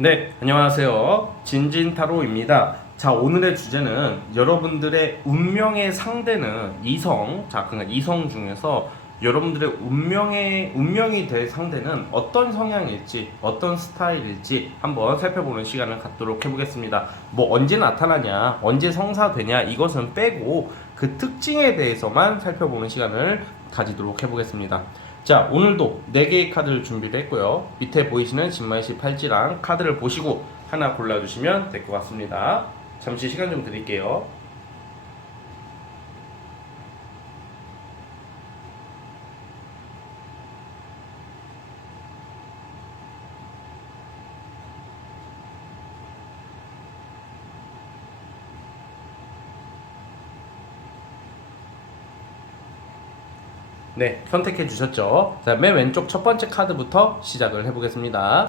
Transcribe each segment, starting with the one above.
네, 안녕하세요. 진진타로입니다. 자, 오늘의 주제는 여러분들의 운명의 상대는 이성, 자, 그러니까 이성 중에서 여러분들의 운명이 될 상대는 어떤 성향일지, 어떤 스타일일지 한번 살펴보는 시간을 갖도록 해보겠습니다. 뭐 언제 나타나냐, 언제 성사되냐, 이것은 빼고 그 특징에 대해서만 살펴보는 시간을 가지도록 해보겠습니다. 자, 오늘도 4개의 카드를 준비를 했고요. 밑에 보이시는 진말시 팔찌랑 카드를 보시고 하나 골라주시면 될 것 같습니다. 잠시 시간 좀 드릴게요. 네, 선택해 주셨죠? 자, 맨 왼쪽 첫 번째 카드부터 시작을 해보겠습니다.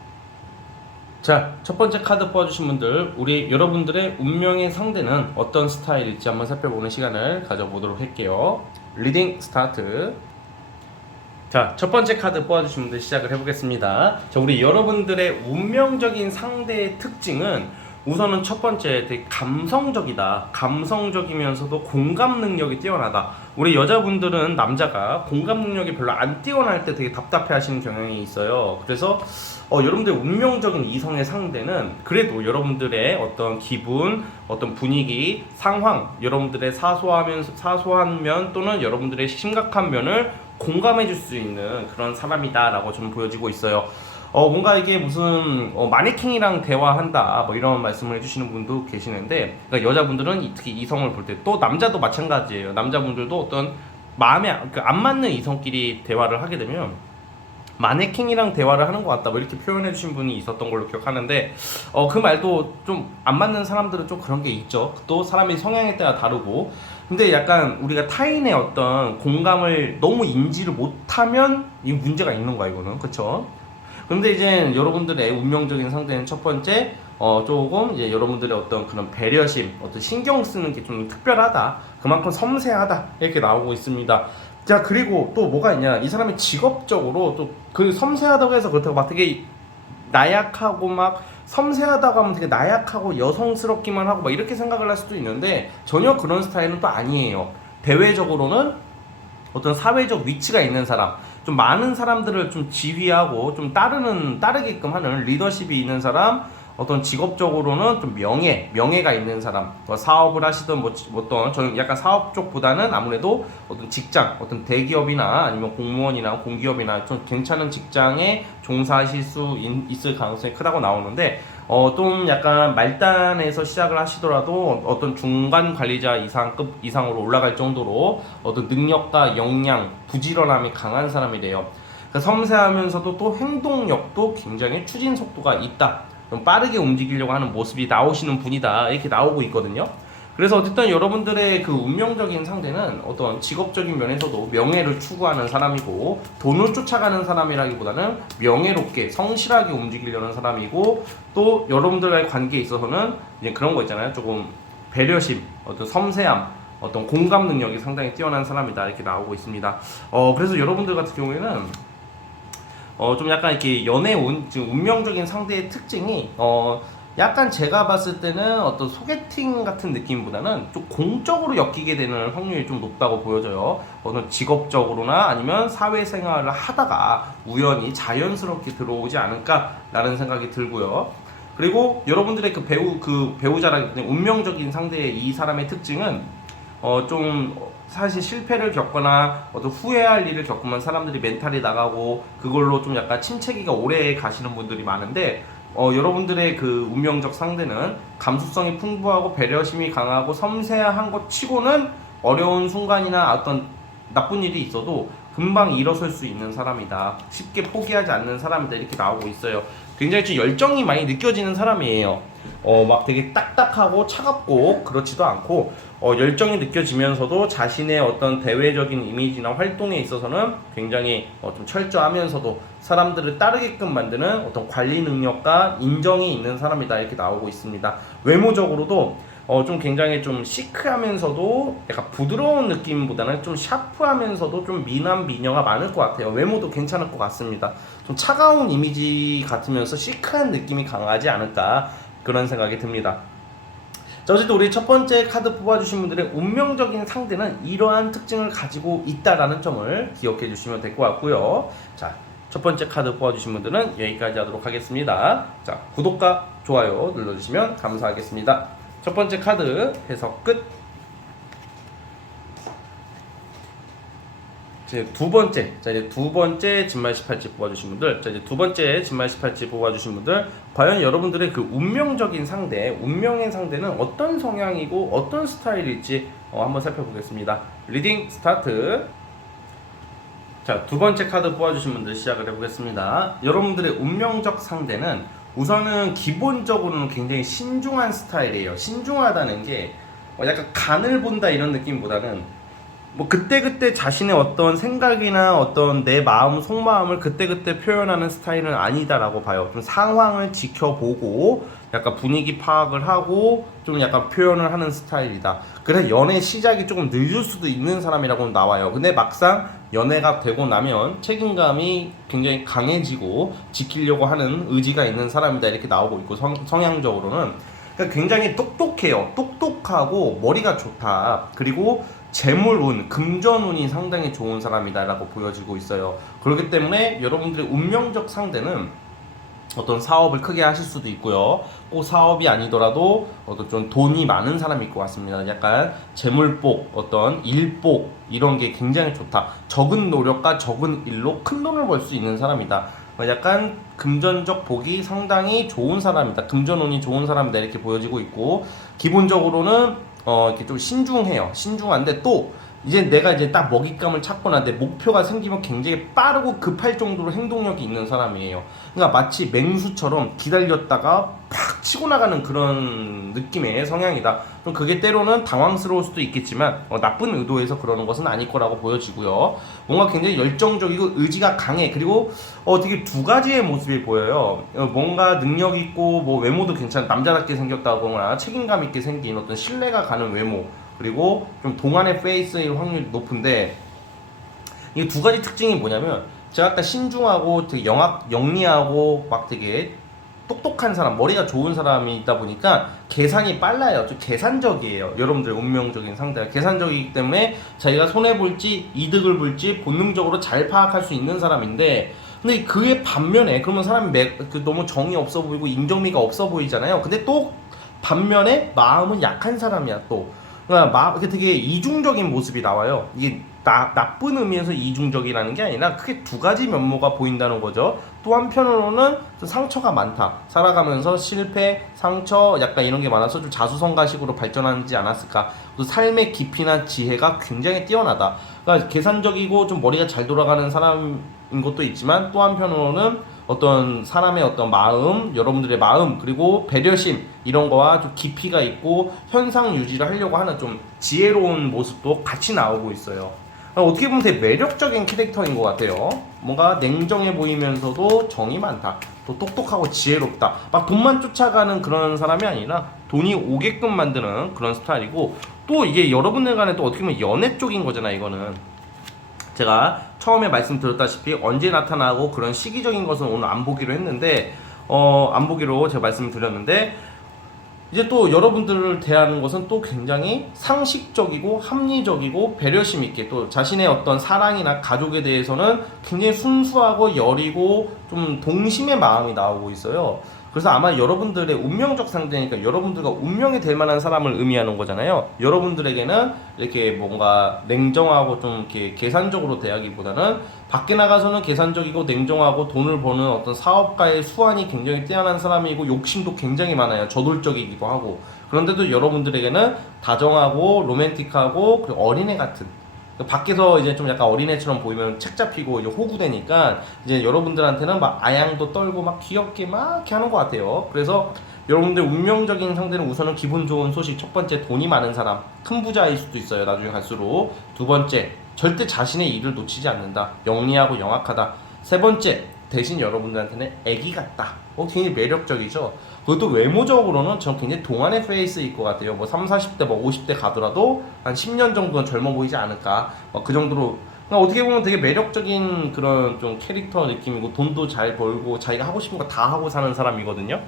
자, 첫 번째 카드 뽑아주신 분들, 여러분들의 운명의 상대는 어떤 스타일일지 한번 살펴보는 시간을 가져보도록 할게요. 리딩 스타트. 자, 첫 번째 카드 뽑아주신 분들 시작을 해보겠습니다. 자, 우리 여러분들의 운명적인 상대의 특징은 우선은 첫 번째 되게 감성적이다. 감성적이면서도 공감 능력이 뛰어나다. 우리 여자분들은 남자가 공감 능력이 별로 안 뛰어날 때 되게 답답해 하시는 경향이 있어요. 그래서 여러분들의 운명적인 이성의 상대는 그래도 여러분들의 어떤 기분, 어떤 분위기, 상황, 여러분들의 사소한 면 또는 여러분들의 심각한 면을 공감해 줄 수 있는 그런 사람이다 라고 저는 보여지고 있어요. 뭔가 이게 무슨 마네킹이랑 대화한다 뭐 이런 말씀을 해주시는 분도 계시는데, 그러니까 여자분들은 특히 이성을 볼 때, 또 남자도 마찬가지예요. 남자분들도 어떤 마음에 안 맞는 이성끼리 대화를 하게 되면 마네킹이랑 대화를 하는 것 같다 뭐 이렇게 표현해 주신 분이 있었던 걸로 기억하는데, 그 말도 좀 안 맞는 사람들은 좀 그런 게 있죠. 또 사람의 성향에 따라 다르고. 근데 약간 우리가 타인의 어떤 공감을 너무 인지를 못하면 이 문제가 있는 거야, 이거는. 그쵸? 근데 이제 여러분들의 운명적인 상대는 첫 번째, 조금 이제 여러분들의 어떤 그런 배려심, 어떤 신경 쓰는 게 좀 특별하다, 그만큼 섬세하다 이렇게 나오고 있습니다. 자, 그리고 또 뭐가 있냐, 이 사람이 직업적으로 또 그 섬세하다고 해서 그렇다고 막 되게 나약하고 막 섬세하다고 하면 되게 나약하고 여성스럽기만 하고 막 이렇게 생각을 할 수도 있는데, 전혀 그런 스타일은 또 아니에요. 대외적으로는 어떤 사회적 위치가 있는 사람, 좀 많은 사람들을 좀 지휘하고 좀 따르게끔 하는 리더십이 있는 사람, 어떤 직업적으로는 좀 명예가 있는 사람, 뭐 사업을 하시던 뭐 어떤, 저는 약간 사업 쪽보다는 아무래도 어떤 직장, 어떤 대기업이나 아니면 공무원이나 공기업이나 좀 괜찮은 직장에 종사하실 수 있을 가능성이 크다고 나오는데, 좀 약간 말단에서 시작을 하시더라도 어떤 중간 관리자 이상급 이상으로 올라갈 정도로 어떤 능력과 역량, 부지런함이 강한 사람이래요. 그러니까 섬세하면서도 또 행동력도 굉장히 추진 속도가 있다. 좀 빠르게 움직이려고 하는 모습이 나오시는 분이다. 이렇게 나오고 있거든요. 그래서 어쨌든 여러분들의 그 운명적인 상대는 어떤 직업적인 면에서도 명예를 추구하는 사람이고, 돈을 쫓아가는 사람이라기보다는 명예롭게 성실하게 움직이려는 사람이고, 또 여러분들과의 관계에 있어서는 이제 그런 거 있잖아요. 조금 배려심, 어떤 섬세함, 어떤 공감 능력이 상당히 뛰어난 사람이다 이렇게 나오고 있습니다. 그래서 여러분들 같은 경우에는 좀 약간 이렇게 지금 운명적인 상대의 특징이 약간 제가 봤을 때는 어떤 소개팅 같은 느낌보다는 좀 공적으로 엮이게 되는 확률이 좀 높다고 보여져요. 어떤 직업적으로나 아니면 사회생활을 하다가 우연히 자연스럽게 들어오지 않을까라는 생각이 들고요. 그리고 여러분들의 그 배우자라기 때문에 운명적인 상대의 이 사람의 특징은 좀 사실 실패를 겪거나 어떤 후회할 일을 겪으면 사람들이 멘탈이 나가고 그걸로 좀 약간 침체기가 오래 가시는 분들이 많은데, 여러분들의 그 운명적 상대는 감수성이 풍부하고 배려심이 강하고 섬세한 것 치고는 어려운 순간이나 어떤 나쁜 일이 있어도 금방 일어설 수 있는 사람이다. 쉽게 포기하지 않는 사람이다. 이렇게 나오고 있어요. 굉장히 좀 열정이 많이 느껴지는 사람이에요. 막 되게 딱딱하고 차갑고 그렇지도 않고, 열정이 느껴지면서도 자신의 어떤 대외적인 이미지나 활동에 있어서는 굉장히 좀 철저하면서도 사람들을 따르게끔 만드는 어떤 관리 능력과 인정이 있는 사람이다. 이렇게 나오고 있습니다. 외모적으로도 좀 굉장히 좀 시크하면서도 약간 부드러운 느낌보다는 좀 샤프하면서도 좀 미남 미녀가 많을 것 같아요. 외모도 괜찮을 것 같습니다. 좀 차가운 이미지 같으면서 시크한 느낌이 강하지 않을까 그런 생각이 듭니다. 자, 어쨌든 우리 첫 번째 카드 뽑아주신 분들의 운명적인 상대는 이러한 특징을 가지고 있다라는 점을 기억해 주시면 될 것 같고요. 자, 첫 번째 카드 뽑아주신 분들은 여기까지 하도록 하겠습니다. 자, 구독과 좋아요 눌러주시면 감사하겠습니다. 첫 번째 카드 해석 끝. 이제 두 번째 진말 18지 뽑아주신 분들, 자, 이제 두 번째 진말 18지 뽑아주신 분들, 과연 여러분들의 그 운명적인 상대, 운명의 상대는 어떤 성향이고 어떤 스타일일지 한번 살펴보겠습니다. 리딩 스타트. 자, 두 번째 카드 뽑아주신 분들 시작을 해보겠습니다. 여러분들의 운명적 상대는 우선은 기본적으로는 굉장히 신중한 스타일이에요. 신중하다는 게 약간 간을 본다 이런 느낌보다는 뭐 그때그때 자신의 어떤 생각이나 어떤 내 마음 속마음을 그때그때 표현하는 스타일은 아니다라고 봐요. 좀 상황을 지켜보고 약간 분위기 파악을 하고 좀 약간 표현을 하는 스타일이다. 그래서 연애 시작이 조금 늦을 수도 있는 사람이라고 나와요. 근데 막상 연애가 되고 나면 책임감이 굉장히 강해지고 지키려고 하는 의지가 있는 사람이다 이렇게 나오고 있고, 성향적으로는 그러니까 굉장히 똑똑해요. 똑똑하고 머리가 좋다. 그리고 재물운, 금전운이 상당히 좋은 사람이다라고 보여지고 있어요. 그렇기 때문에 여러분들의 운명적 상대는 어떤 사업을 크게 하실 수도 있고요. 꼭 사업이 아니더라도 어떤 좀 돈이 많은 사람일 것 같습니다. 약간 재물복, 어떤 일복 이런 게 굉장히 좋다. 적은 노력과 적은 일로 큰 돈을 벌 수 있는 사람이다. 약간 금전적 복이 상당히 좋은 사람이다. 금전운이 좋은 사람이다 이렇게 보여지고 있고, 기본적으로는 이렇게 좀 신중해요. 신중한데 또 이제 내가 이제 딱 먹잇감을 찾거나 내 목표가 생기면 굉장히 빠르고 급할 정도로 행동력이 있는 사람이에요. 그러니까 마치 맹수처럼 기다렸다가 팍 치고 나가는 그런 느낌의 성향이다. 좀 그게 때로는 당황스러울 수도 있겠지만 나쁜 의도에서 그러는 것은 아닐 거라고 보여지고요. 뭔가 굉장히 열정적이고 의지가 강해. 그리고 되게 두 가지의 모습이 보여요. 뭔가 능력 있고 뭐 외모도 괜찮은 남자답게 생겼다거나 책임감 있게 생긴 어떤 신뢰가 가는 외모, 그리고 좀 동안의 페이스일 확률이 높은데, 이 두 가지 특징이 뭐냐면 제가 아까 신중하고 되게 영리하고 막 되게 똑똑한 사람, 머리가 좋은 사람이다 보니까 계산이 빨라요. 좀 계산적이에요. 여러분들 운명적인 상대가 계산적이기 때문에 자기가 손해볼지 이득을 볼지 본능적으로 잘 파악할 수 있는 사람인데, 근데 그의 반면에 그러면 사람이 너무 정이 없어 보이고 인정미가 없어 보이잖아요. 근데 또 반면에 마음은 약한 사람이야 또. 그러니까 되게 이중적인 모습이 나와요. 이게 나쁜 의미에서 이중적이라는 게 아니라 크게 두 가지 면모가 보인다는 거죠. 또 한편으로는 상처가 많다. 살아가면서 실패, 상처, 약간 이런 게 많아서 좀 자수성가식으로 발전하지 않았을까. 또 삶의 깊이나 지혜가 굉장히 뛰어나다. 그러니까 계산적이고 좀 머리가 잘 돌아가는 사람인 것도 있지만, 또 한편으로는 어떤 사람의 어떤 마음, 여러분들의 마음, 그리고 배려심 이런 거와 좀 깊이가 있고 현상 유지를 하려고 하는 좀 지혜로운 모습도 같이 나오고 있어요. 어떻게 보면 되게 매력적인 캐릭터인 것 같아요. 뭔가 냉정해 보이면서도 정이 많다. 또 똑똑하고 지혜롭다. 막 돈만 쫓아가는 그런 사람이 아니라 돈이 오게끔 만드는 그런 스타일이고, 또 이게 여러분들 간에 또 어떻게 보면 연애 쪽인 거잖아 이거는. 제가 처음에 말씀드렸다시피 언제 나타나고 그런 시기적인 것은 오늘 안 보기로 했는데, 안 보기로 제가 말씀을 드렸는데, 이제 또 여러분들을 대하는 것은 또 굉장히 상식적이고 합리적이고 배려심 있게, 또 자신의 어떤 사랑이나 가족에 대해서는 굉장히 순수하고 여리고 좀 동심의 마음이 나오고 있어요. 그래서 아마 여러분들의 운명적 상대니까 여러분들과 운명이 될 만한 사람을 의미하는 거잖아요. 여러분들에게는 이렇게 뭔가 냉정하고 좀 이렇게 계산적으로 대하기보다는 밖에 나가서는 계산적이고 냉정하고 돈을 버는 어떤 사업가의 수완이 굉장히 뛰어난 사람이고 욕심도 굉장히 많아요. 저돌적이기도 하고. 그런데도 여러분들에게는 다정하고 로맨틱하고 그리고 어린애 같은, 밖에서 이제 좀 약간 어린애처럼 보이면 책 잡히고 이제 호구되니까 이제 여러분들한테는 막 아양도 떨고 막 귀엽게 막 이렇게 하는 것 같아요. 그래서 여러분들 운명적인 상대는 우선은 기분 좋은 소식, 첫 번째 돈이 많은 사람, 큰 부자일 수도 있어요 나중에 갈수록. 두 번째, 절대 자신의 일을 놓치지 않는다, 영리하고 영악하다. 세 번째, 대신 여러분들한테는 애기 같다. 굉장히 매력적이죠. 그것도 외모적으로는 전 굉장히 동안의 페이스일 것 같아요. 뭐 3, 40대, 뭐 50대 가더라도 한 10년 정도는 젊어 보이지 않을까. 그 정도로 그러니까 어떻게 보면 되게 매력적인 그런 좀 캐릭터 느낌이고 돈도 잘 벌고 자기가 하고 싶은 거 다 하고 사는 사람이거든요.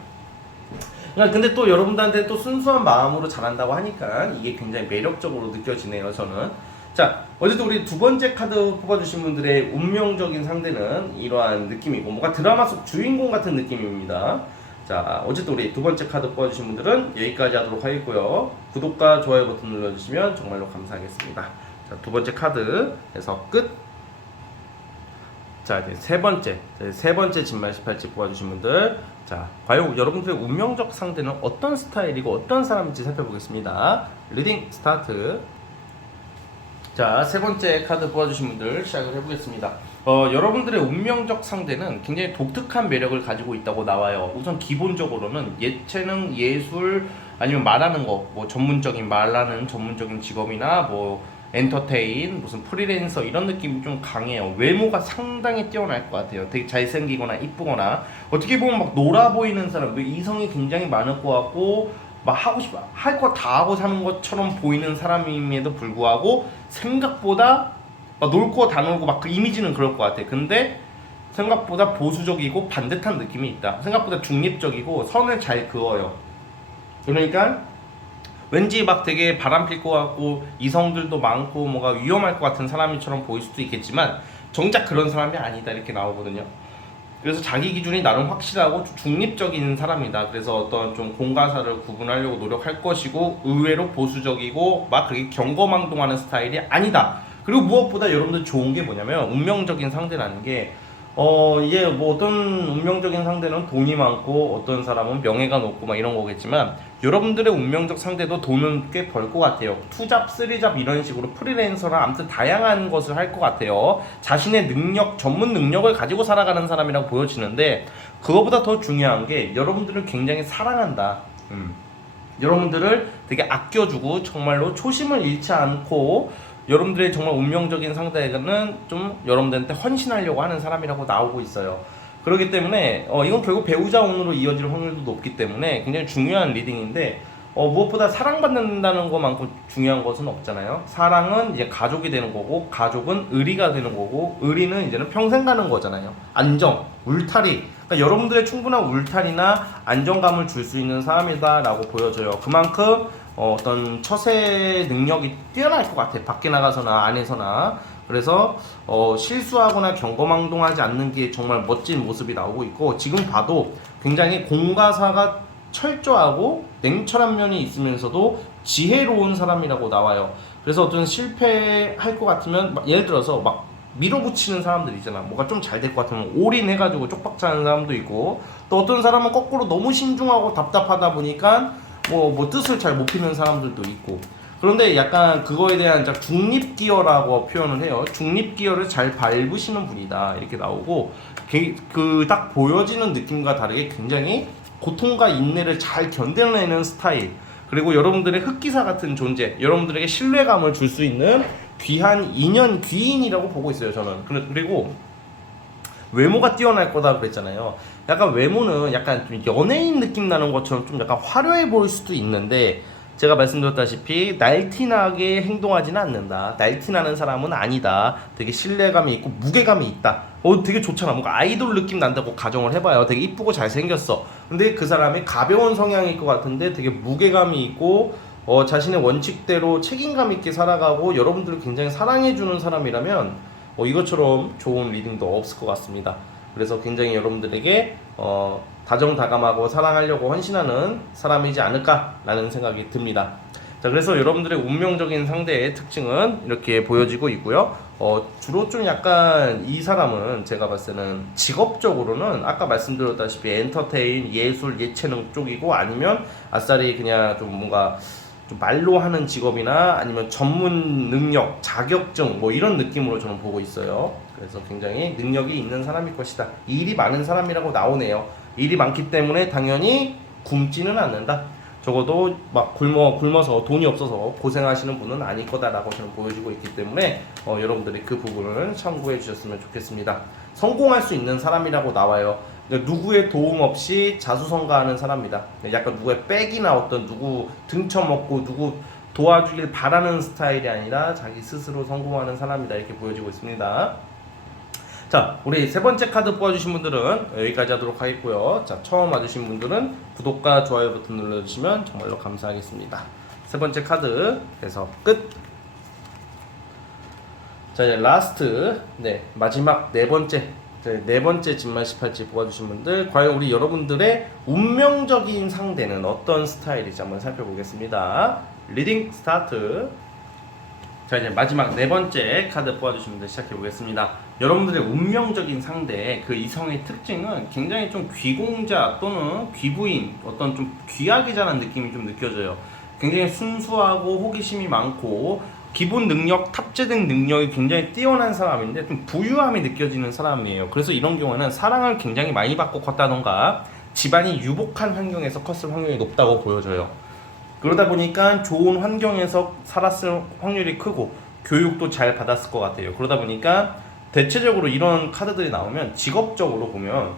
그러니까 근데 또 여러분들한테 또 순수한 마음으로 잘한다고 하니까 이게 굉장히 매력적으로 느껴지네요, 저는. 자, 어쨌든 우리 두 번째 카드 뽑아주신 분들의 운명적인 상대는 이러한 느낌이고 뭔가 드라마 속 주인공 같은 느낌입니다. 자, 어쨌든 우리 두 번째 카드 뽑아주신 분들은 여기까지 하도록 하겠고요. 구독과 좋아요 버튼 눌러주시면 정말로 감사하겠습니다. 자, 두 번째 카드에서 끝. 자, 이제 세 번째 진말 18지 뽑아주신 분들. 자, 과연 여러분들의 운명적 상대는 어떤 스타일이고 어떤 사람인지 살펴보겠습니다. 리딩 스타트. 자, 세 번째 카드 뽑아주신 분들 시작을 해보겠습니다. 여러분들의 운명적 상대는 굉장히 독특한 매력을 가지고 있다고 나와요. 우선 기본적으로는 예체능, 예술, 아니면 말하는 거, 뭐 전문적인 말하는 전문적인 직업이나 뭐 엔터테인, 무슨 프리랜서 이런 느낌이 좀 강해요. 외모가 상당히 뛰어날 것 같아요. 되게 잘생기거나 이쁘거나 어떻게 보면 막 놀아 보이는 사람, 이성이 굉장히 많을 것 같고 막 하고 싶어 할 거 다 하고 사는 것처럼 보이는 사람임에도 불구하고 생각보다 놀 거 다 놀고 막 그 이미지는 그럴 것 같아. 근데 생각보다 보수적이고 반듯한 느낌이 있다. 생각보다 중립적이고 선을 잘 그어요. 그러니까 왠지 막 되게 바람필 것 같고 이성들도 많고 뭔가 위험할 것 같은 사람처럼 보일 수도 있겠지만 정작 그런 사람이 아니다 이렇게 나오거든요. 그래서 자기 기준이 나름 확실하고 중립적인 사람이다. 그래서 어떤 좀 공과사를 구분하려고 노력할 것이고 의외로 보수적이고 막 그렇게 경거망동하는 스타일이 아니다. 그리고 무엇보다 여러분들 좋은 게 뭐냐면 운명적인 상대라는 게 이게 뭐 어떤 운명적인 상대는 돈이 많고 어떤 사람은 명예가 높고 막 이런 거겠지만 여러분들의 운명적 상대도 돈은 꽤 벌 것 같아요. 투잡, 쓰리잡 이런 식으로 프리랜서나 아무튼 다양한 것을 할 것 같아요. 자신의 능력, 전문 능력을 가지고 살아가는 사람이라고 보여지는데 그거보다 더 중요한 게 여러분들을 굉장히 사랑한다. 여러분들을 되게 아껴주고 정말로 초심을 잃지 않고 여러분들의 정말 운명적인 상대는 좀 여러분들한테 헌신하려고 하는 사람이라고 나오고 있어요. 그렇기 때문에 이건 결국 배우자 운으로 이어질 확률도 높기 때문에 굉장히 중요한 리딩인데 무엇보다 사랑받는다는 것만큼 중요한 것은 없잖아요. 사랑은 이제 가족이 되는 거고 가족은 의리가 되는 거고 의리는 이제는 평생 가는 거잖아요. 안정, 울타리. 그러니까 여러분들의 충분한 울타리나 안정감을 줄 수 있는 사람이다라고 보여져요. 그만큼 어떤 처세 능력이 뛰어날 것 같아. 밖에 나가서나 안에서나. 그래서 실수하거나 경거망동하지 않는 게 정말 멋진 모습이 나오고 있고 지금 봐도 굉장히 공과사가 철저하고 냉철한 면이 있으면서도 지혜로운 사람이라고 나와요. 그래서 어떤 실패할 것 같으면 예를 들어서 막 밀어붙이는 사람들 있잖아. 뭐가 좀 잘 될 것 같으면 올인해가지고 쪽박차는 사람도 있고 또 어떤 사람은 거꾸로 너무 신중하고 답답하다 보니까 뭐 뜻을 잘 못 피는 사람들도 있고 그런데 약간 그거에 대한 중립기어라고 표현을 해요. 중립기어를 잘 밟으시는 분이다 이렇게 나오고 그 딱 보여지는 느낌과 다르게 굉장히 고통과 인내를 잘 견뎌내는 스타일 그리고 여러분들의 흑기사 같은 존재 여러분들에게 신뢰감을 줄 수 있는 귀한 인연 귀인이라고 보고 있어요 저는. 그리고 외모가 뛰어날 거다 그랬잖아요. 약간 외모는 약간 좀 연예인 느낌 나는 것처럼 좀 약간 화려해 보일 수도 있는데 제가 말씀드렸다시피 날티나게 행동하지는 않는다. 날티나는 사람은 아니다. 되게 신뢰감이 있고 무게감이 있다. 되게 좋잖아. 뭔가 아이돌 느낌 난다고 가정을 해봐요. 되게 이쁘고 잘생겼어. 근데 그 사람이 가벼운 성향일 것 같은데 되게 무게감이 있고 자신의 원칙대로 책임감 있게 살아가고 여러분들을 굉장히 사랑해주는 사람이라면 이것처럼 좋은 리딩도 없을 것 같습니다. 그래서 굉장히 여러분들에게 다정다감하고 사랑하려고 헌신하는 사람이지 않을까라는 생각이 듭니다. 자, 그래서 여러분들의 운명적인 상대의 특징은 이렇게 보여지고 있고요. 주로 좀 약간 이 사람은 제가 봤을 때는 직업적으로는 아까 말씀드렸다시피 엔터테인, 예술, 예체능 쪽이고 아니면 아싸리 그냥 좀 뭔가 좀 말로 하는 직업이나 아니면 전문 능력, 자격증 뭐 이런 느낌으로 저는 보고 있어요. 그래서 굉장히 능력이 있는 사람일 것이다. 일이 많은 사람이라고 나오네요. 일이 많기 때문에 당연히 굶지는 않는다. 적어도 막 굶어서 돈이 없어서 고생하시는 분은 아닐 거다라고 저는 보여주고 있기 때문에 여러분들이 그 부분을 참고해 주셨으면 좋겠습니다. 성공할 수 있는 사람이라고 나와요. 누구의 도움 없이 자수성가하는 사람이다. 약간 누구의 백이나 어떤 누구 등쳐먹고 누구 도와주길 바라는 스타일이 아니라 자기 스스로 성공하는 사람이다. 이렇게 보여지고 있습니다. 자, 우리 세 번째 카드 뽑아주신 분들은 여기까지 하도록 하겠고요. 자, 처음 와주신 분들은 구독과 좋아요 버튼 눌러주시면 정말로 감사하겠습니다. 세 번째 카드 해서 끝. 자, 이제 라스트, 마지막 네 번째 진말 18지 뽑아주신 분들, 과연 우리 여러분들의 운명적인 상대는 어떤 스타일인지 한번 살펴보겠습니다. 리딩 스타트. 자, 이제 마지막 네 번째 카드 뽑아주신 분들 시작해 보겠습니다. 여러분들의 운명적인 상대, 그 이성의 특징은 굉장히 좀 귀공자 또는 귀부인, 어떤 좀 귀하게 자란 느낌이 좀 느껴져요. 굉장히 순수하고 호기심이 많고 기본 능력, 탑재된 능력이 굉장히 뛰어난 사람인데 좀 부유함이 느껴지는 사람이에요. 그래서 이런 경우에는 사랑을 굉장히 많이 받고 컸다던가 집안이 유복한 환경에서 컸을 확률이 높다고 보여져요. 그러다 보니까 좋은 환경에서 살았을 확률이 크고 교육도 잘 받았을 것 같아요. 그러다 보니까 대체적으로 이런 카드들이 나오면 직업적으로 보면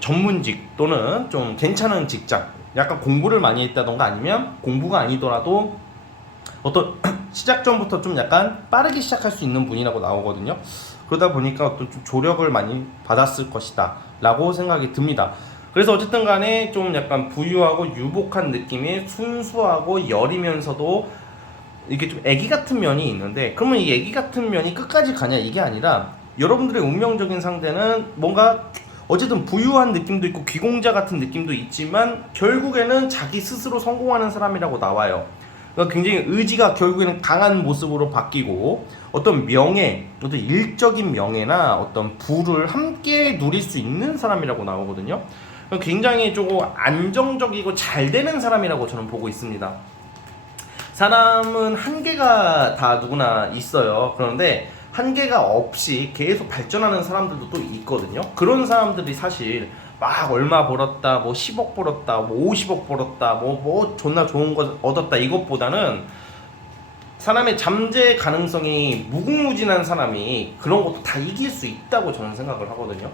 전문직 또는 좀 괜찮은 직장, 약간 공부를 많이 했다던가 아니면 공부가 아니더라도 어떤 시작 전부터 좀 약간 빠르게 시작할 수 있는 분이라고 나오거든요. 그러다 보니까 어떤 좀 조력을 많이 받았을 것이다 라고 생각이 듭니다. 그래서 어쨌든 간에 좀 약간 부유하고 유복한 느낌의 순수하고 여리면서도 이게 좀 애기 같은 면이 있는데, 그러면 이 애기 같은 면이 끝까지 가냐 이게 아니라 여러분들의 운명적인 상대는 뭔가 어쨌든 부유한 느낌도 있고 귀공자 같은 느낌도 있지만 결국에는 자기 스스로 성공하는 사람이라고 나와요. 그러니까 굉장히 의지가 결국에는 강한 모습으로 바뀌고 어떤 명예, 어떤 일적인 명예나 어떤 부를 함께 누릴 수 있는 사람이라고 나오거든요. 굉장히 조금 안정적이고 잘 되는 사람이라고 저는 보고 있습니다. 사람은 한계가 다 누구나 있어요. 그런데 한계가 없이 계속 발전하는 사람들도 또 있거든요. 그런 사람들이 사실 막 얼마 벌었다, 뭐 10억 벌었다, 뭐 50억 벌었다, 뭐 존나 좋은 거 얻었다 이것보다는 사람의 잠재 가능성이 무궁무진한 사람이 그런 것도 다 이길 수 있다고 저는 생각을 하거든요.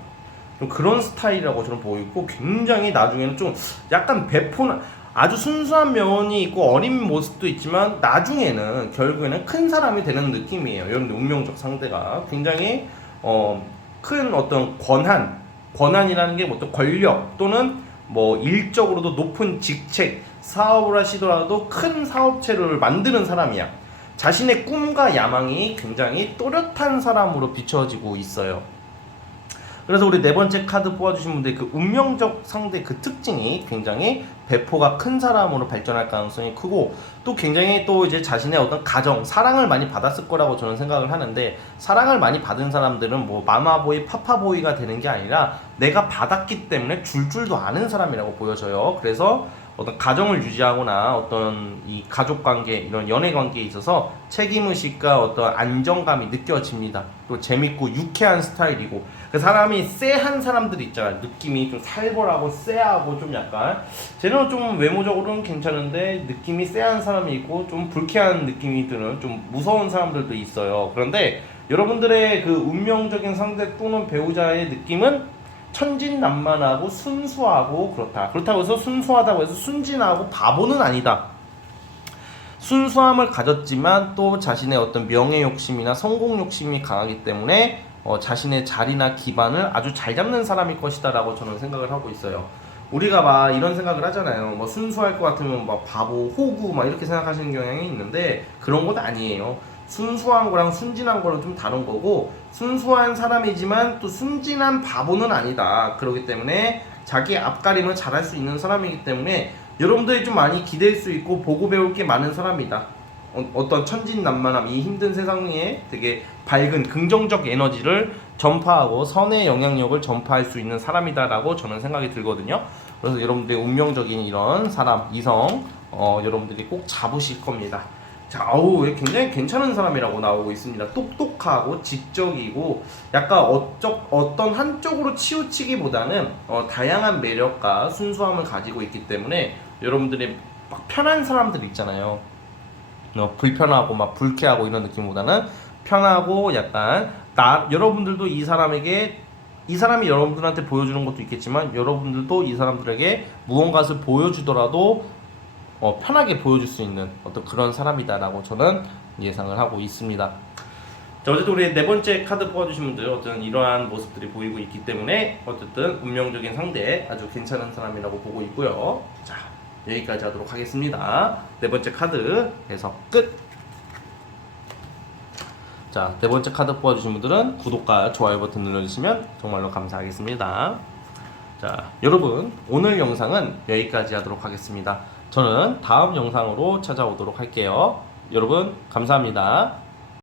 좀 그런 스타일이라고 저는 보이고, 굉장히 나중에는 좀 약간 배포나 아주 순수한 면이 있고 어린 모습도 있지만 나중에는 결국에는 큰 사람이 되는 느낌이에요. 여러분들 운명적 상대가 굉장히 큰 어떤 권한이라는 게 어떤 권력 또는 뭐 일적으로도 높은 직책, 사업을 하시더라도 큰 사업체를 만드는 사람이야. 자신의 꿈과 야망이 굉장히 또렷한 사람으로 비춰지고 있어요. 그래서 우리 네 번째 카드 뽑아주신 분들 그 운명적 상대 그 특징이 굉장히 배포가 큰 사람으로 발전할 가능성이 크고, 또 굉장히 또 이제 자신의 어떤 가정, 사랑을 많이 받았을 거라고 저는 생각을 하는데, 사랑을 많이 받은 사람들은 뭐 마마보이, 파파보이가 되는 게 아니라 내가 받았기 때문에 줄 줄도 아는 사람이라고 보여져요. 그래서 어떤 가정을 유지하거나 어떤 이 가족 관계, 이런 연애 관계에 있어서 책임의식과 어떤 안정감이 느껴집니다. 또 재밌고 유쾌한 스타일이고, 그 사람이 쎄한 사람들 있잖아요. 느낌이 좀 살벌하고 쎄하고 좀 약간, 쟤는 좀 외모적으로는 괜찮은데 느낌이 쎄한 사람이 있고 좀 불쾌한 느낌이 드는 좀 무서운 사람들도 있어요. 그런데 여러분들의 그 운명적인 상대 또는 배우자의 느낌은 천진난만하고 순수하고 그렇다. 그렇다고 해서 순수하다고 해서 순진하고 바보는 아니다. 순수함을 가졌지만 또 자신의 어떤 명예 욕심이나 성공 욕심이 강하기 때문에 자신의 자리나 기반을 아주 잘 잡는 사람일 것이다 라고 저는 생각을 하고 있어요. 우리가 막 이런 생각을 하잖아요. 뭐 순수할 것 같으면 막 바보, 호구 막 이렇게 생각하시는 경향이 있는데 그런 것 아니에요. 순수한 거랑 순진한 거는 좀 다른 거고, 순수한 사람이지만 또 순진한 바보는 아니다. 그렇기 때문에 자기 앞가림을 잘할 수 있는 사람이기 때문에 여러분들이 좀 많이 기댈 수 있고 보고 배울 게 많은 사람이다. 어떤 천진난만함, 이 힘든 세상에 되게 밝은 긍정적 에너지를 전파하고 선의 영향력을 전파할 수 있는 사람이다라고 저는 생각이 들거든요. 그래서 여러분들의 운명적인 이런 사람, 이성 여러분들이 꼭 잡으실 겁니다. 자, 굉장히 괜찮은 사람이라고 나오고 있습니다. 똑똑하고 지적이고 약간 어떤 한쪽으로 치우치기보다는 다양한 매력과 순수함을 가지고 있기 때문에 여러분들이 막 편한 사람들 있잖아요. 불편하고 막 불쾌하고 이런 느낌보다는 편하고 약간 여러분들도 이 사람에게 이 사람이 여러분들한테 보여주는 것도 있겠지만 여러분들도 이 사람들에게 무언가를 보여주더라도 편하게 보여줄 수 있는 어떤 그런 사람이다라고 저는 예상을 하고 있습니다. 자, 어쨌든 우리 네 번째 카드 뽑아주신 분들 어떤 이러한 모습들이 보이고 있기 때문에 어쨌든 운명적인 상대 아주 괜찮은 사람이라고 보고 있고요. 자, 여기까지 하도록 하겠습니다. 네 번째 카드 해석 끝. 자, 네 번째 카드 뽑아주신 분들은 구독과 좋아요 버튼 눌러주시면 정말로 감사하겠습니다. 자, 여러분 오늘 영상은 여기까지 하도록 하겠습니다. 저는 다음 영상으로 찾아오도록 할게요. 여러분 감사합니다.